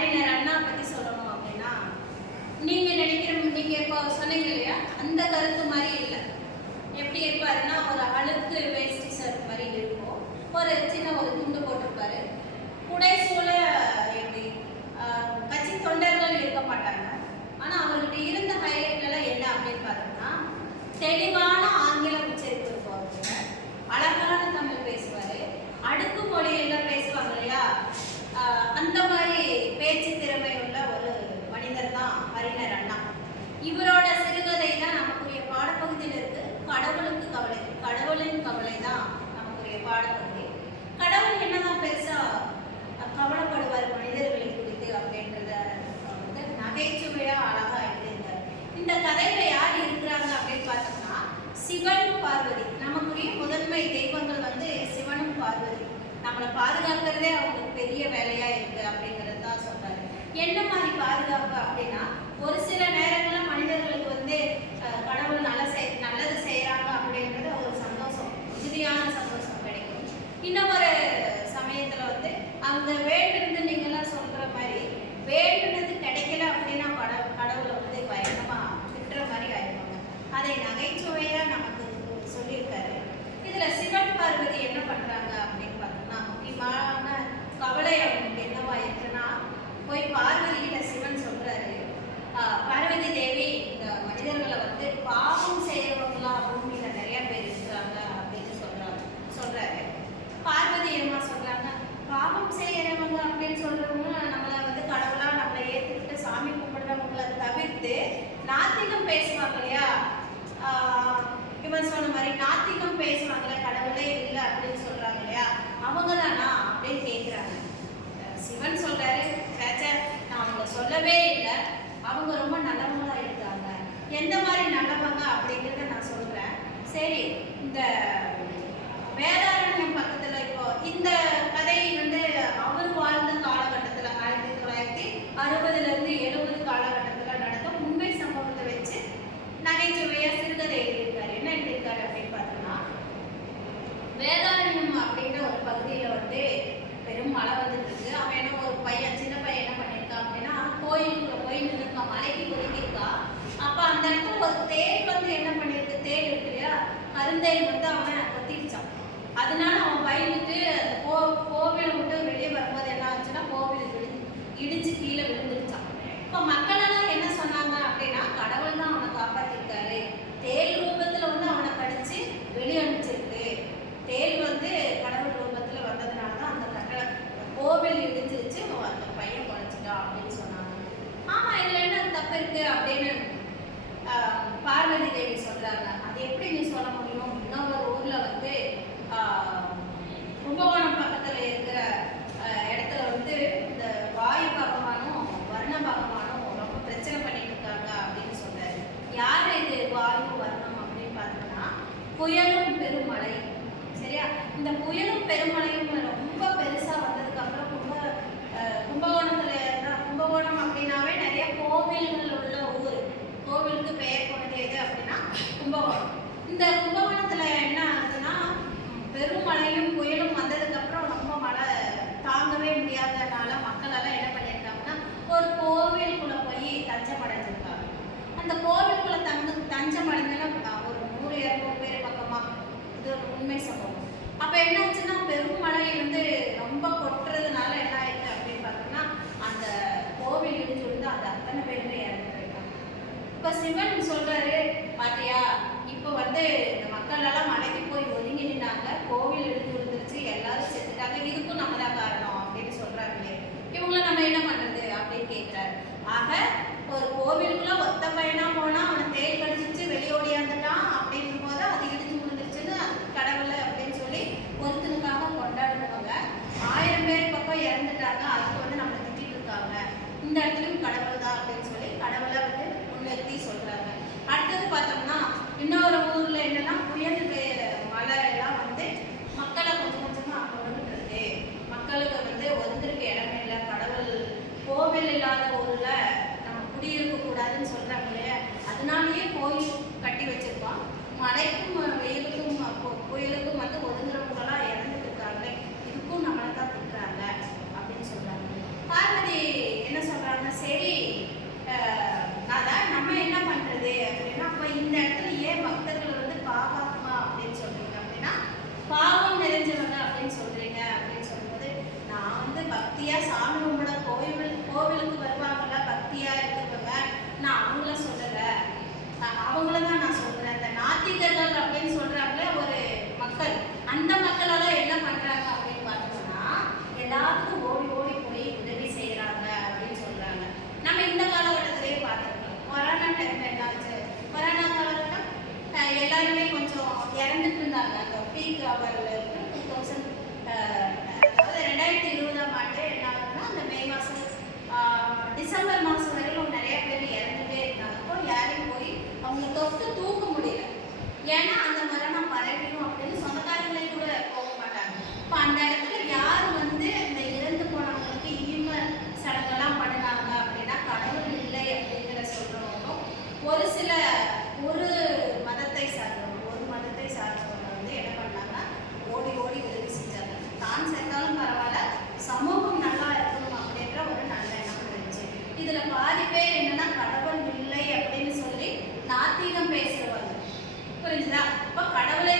அறிஞர் அண்ணா பற்றி சொல்லணும் அப்படின்னா, நீங்க இப்போ சொன்னீங்க இல்லையா, அந்த கருத்து மாதிரி இல்லை. எப்படி இருப்பாருன்னா, ஒரு அழுக்கு வேஷ்டி ஷர்ட் மாதிரி இருக்கும், ஒரு சின்ன ஒரு துண்டு போட்டிருப்பாரு, புடைசூழ எப்படி கட்சி தொண்டர்கள் இருக்க மாட்டாங்க. ஆனால் அவர்கிட்ட இருந்த ஹைலைட் எல்லாம் என்ன அப்படின்னு பார்த்தோம்னா, தெளிவான ஆங்கில உச்சரிப்பு இருக்கும் அவருக்கு, அழகான தமிழ் பேசுவார், அடுக்கு மொழியெல்லாம் பேசுவாங்க இல்லையா, அந்த மாதிரி பேச்சு திறமை உள்ள ஒரு மனிதர் தான் அறிஞர் அண்ணா. இவரோட சிறுகதை தான் நமக்குரிய பாடப்பகுதியில் இருக்கு. கடவுளுக்கு கவலை, கடவுளின் கவலை தான் நமக்குரிய பாடப்பகுதி. கடவுள் என்னதான் பெருசா கவலைப்படுவார் மனிதர்களை குறித்து அப்படின்றத வந்து நகைச்சுவையா அழகா எழுதியிருந்தார். இந்த கதையில யார் இருக்கிறாங்க அப்படின்னு பார்த்தோம்னா, சிவன் பார்வதி. நமக்குரிய முதன்மை தெய்வங்கள் வந்து சிவனும் பார்வதி. நம்மளை பாதுகாக்கிறதே அவங்களுக்கு பெரிய வேலையா இருக்கு அப்படிங்கிறது தான் சொல்றாரு. என்ன மாதிரி பாதுகாப்பு அப்படின்னா, ஒரு சில நேரங்களில் மனிதர்களுக்கு வந்து கடவுள் நல்லது செய்யறாங்க அப்படின்றது ஒரு சந்தோஷம், உறுதியான சந்தோஷம் கிடைக்கும். இன்னொரு சமயத்துல வந்து அந்த வேண்டுனது நீங்கெல்லாம் சொல்ற மாதிரி வேண்டுனது கிடைக்கல அப்படின்னா கடவுளை வந்து பயங்கரமா திட்டுற மாதிரி ஆயிடுவாங்க. அதை நகைச்சுவையா நமக்கு சொல்லியிருக்காரு. இதுல சிவன் பார்வதி என்ன பண்றாங்க அப்படின்னு பார்த்தோம்னா, முக்கியமான கவலை அவங்களுக்கு என்னவா இருக்குன்னா, போய் பார்வதி கிட்ட சிவன் சொல்றாரு, பார்வதி தேவி, இந்த மனிதர்களை வந்து பாவம் செய்யறவங்களா பூமியில நிறைய பேர் இருக்கிறாங்க அப்படின்னு சொல்றாரு. பார்வதி என்ன சொல்றாங்க, பாவம் செய்யறவங்க அப்படின்னு சொல்றவங்க நம்மளை வந்து கடவுளா நம்மளை ஏத்துக்கிட்டு சாமி கும்பிடுறவங்களை தவிர்த்து நாத்திகம் பேசுவாங்க இல்லையா, இவன் சொன்ன மாதிரி நாத்திகம் பேசுவாங்களே, கடவுளே இல்லை அப்படின்னு சொல்றாங்க இல்லையா, அவங்க தானா அப்படின்னு கேட்குறாங்க. சிவன் சொல்றாரு, நான் அவங்க சொல்லவே இல்லை, அவங்க ரொம்ப நல்லவங்களா இருக்காங்க. எந்த மாதிரி நல்லவங்க அப்படிங்கிறத நான் சொல்றேன். சரி, இந்த வேதாரண்யம் பக்கத்துல இப்போ இந்த கதை வந்து அவர் வாழ்ந்த காலகட்டத்தில் 1960 70 காலகட்டத்தில் நடந்த உண்மை சம்பவத்தை வச்சு நகைச்சுவையா சிறுகதை எழுதியிருக்காரு. என்ன எழுதியிருக்காரு அப்படின்னு பார்த்தோம்னா, வேதாரண்யம் அப்படின்ற ஒரு பகுதியில் வந்து பெரும் மழை வந்துட்டு இருக்கு. அவன் என்ன ஒரு சின்ன பையன் என்ன பண்ணியிருக்கான் அப்படின்னா, கோயிலுக்குள்ள போய் நின்றுருக்கான், மலைக்கு ஒதுக்கியிருக்கான். அப்போ அந்த இடத்துல ஒரு தேல் வந்து என்ன பண்ணியிருக்கு, தேல் இருக்கு இல்லையா, கருந்தேல் வந்து அவனை கொத்திடுச்சான். அதனால அவன் பயந்துட்டு அந்த கோவிலை விட்டு வெளியே வரும்போது என்ன ஆச்சுன்னா, கோவில் இடிச்சு கீழே விழுந்துருச்சான். இப்போ மக்களெல்லாம் என்ன சொன்னாங்க அப்படின்னா, கடவுள் தான் அவனை காப்பாற்றிருக்காரு, தேல் ரூபத்தில் வந்து அவனை கடிச்சு வெளியே அனுப்பிச்சிருக்கு, தேல் வந்து கடவுள் ரூபத்தில் வந்ததுனால தான் அந்த கோவில் இடிஞ்சிருச்சு, அந்த பையன் குறைச்சிட்டான் அப்படின்னு சொன்னாங்க. ஆமா, இதுல என்ன தப்பு இருக்கு அப்படின்னு பார்வதி தேவி சொல்றாங்க. அது எப்படி நீ சொல்ல முடியும், இன்னொரு ஊர்ல வந்து கும்பகோணம் பக்கத்துல இருக்கிற இடத்துல வந்து இந்த வாயு பகவானும் வர்ண பகவானும் ரொம்ப பிரச்சனை பண்ணிட்டு இருக்காங்க அப்படின்னு சொல்றாரு. யாரு இது வாயு வர்ணம் அப்படின்னு பார்த்தோம்னா, புயலும் பெருமழை. சரியா, இந்த புயலும் பெருமழையும் ரொம்ப பெருசா வந்ததுக்கு அப்புறம் கும்பகோணம் அப்படின்னாவே நிறைய கோவில்கள் உள்ள ஊர். கோவிலுக்கு பெயர் போனது எது அப்படின்னா கும்பகோணம். இந்த கும்பகோணத்துல என்ன ஆகுதுன்னா, பெருமழையும் புயலும் வந்ததுக்கு அப்புறம் ரொம்ப மழை தாங்கவே முடியாதனால மக்கள் எல்லாம் என்ன பண்ணியிருக்காங்கன்னா, ஒரு கோவிலுக்குள்ள போய் தஞ்சம் அடைஞ்சிருக்காங்க. அந்த கோவிலுக்குள்ள தஞ்சம் அடைஞ்சா ஒரு 100-200 பேர் பக்கமா. இது ஒரு உண்மை சம்பவம். அப்ப என்ன ஆச்சுன்னா, பெருமழை வந்து ரொம்ப கொட்டுறதுனால என்ன ஆயிடுச்சு அப்படின்னு பார்த்தோம்னா, அந்த கோவில் இடிஞ்சு விழுந்து அந்த அத்தனை பேருமே இறந்து போயிட்டாங்க. இப்ப சிவன் சொல்றாரு, பாத்தியா, இப்ப வந்து இந்த மக்கள் எல்லாம் மலைக்கு போய் ஒதுங்கி நின்னாங்க, கோவில் இடிஞ்சு விழுந்துருச்சு, எல்லாரும் செத்துட்டாங்க, இதுக்கும் நம்ம தான் காரணம் அப்படின்னு சொல்றாங்களே, இவங்களை நம்ம என்ன பண்றது அப்படின்னு கேட்கிறாரு. ஆக ஒரு கோவிலுக்குள்ள ஒத்த பையனா போனா அவனை தேல் கடிச்சிச்சு வெளியோடியாந்துட்டான் அப்படின்னும் போது அது இடிஞ்சு விழுந்துருச்சுன்னு அதுக்கு கடவுளை அப்படின்னு சொல்லி ஒருத்தனுக்காக கொண்டாடுறவங்க 1000 பேர் பக்கம் இறந்துட்டாங்க, அதுக்கு வந்து நம்மளை திட்டிட்டு இருக்காங்க, இந்த இடத்துலயும் கடவுள் தான் அப்படின்னு சொல்லி கடவுளை வந்து முன்னிறுத்தி சொல்றாங்க. அடுத்தது பார்த்தோம்னா, இன்னொரு ஊர்ல என்னன்னா, அப்ப கடவுளை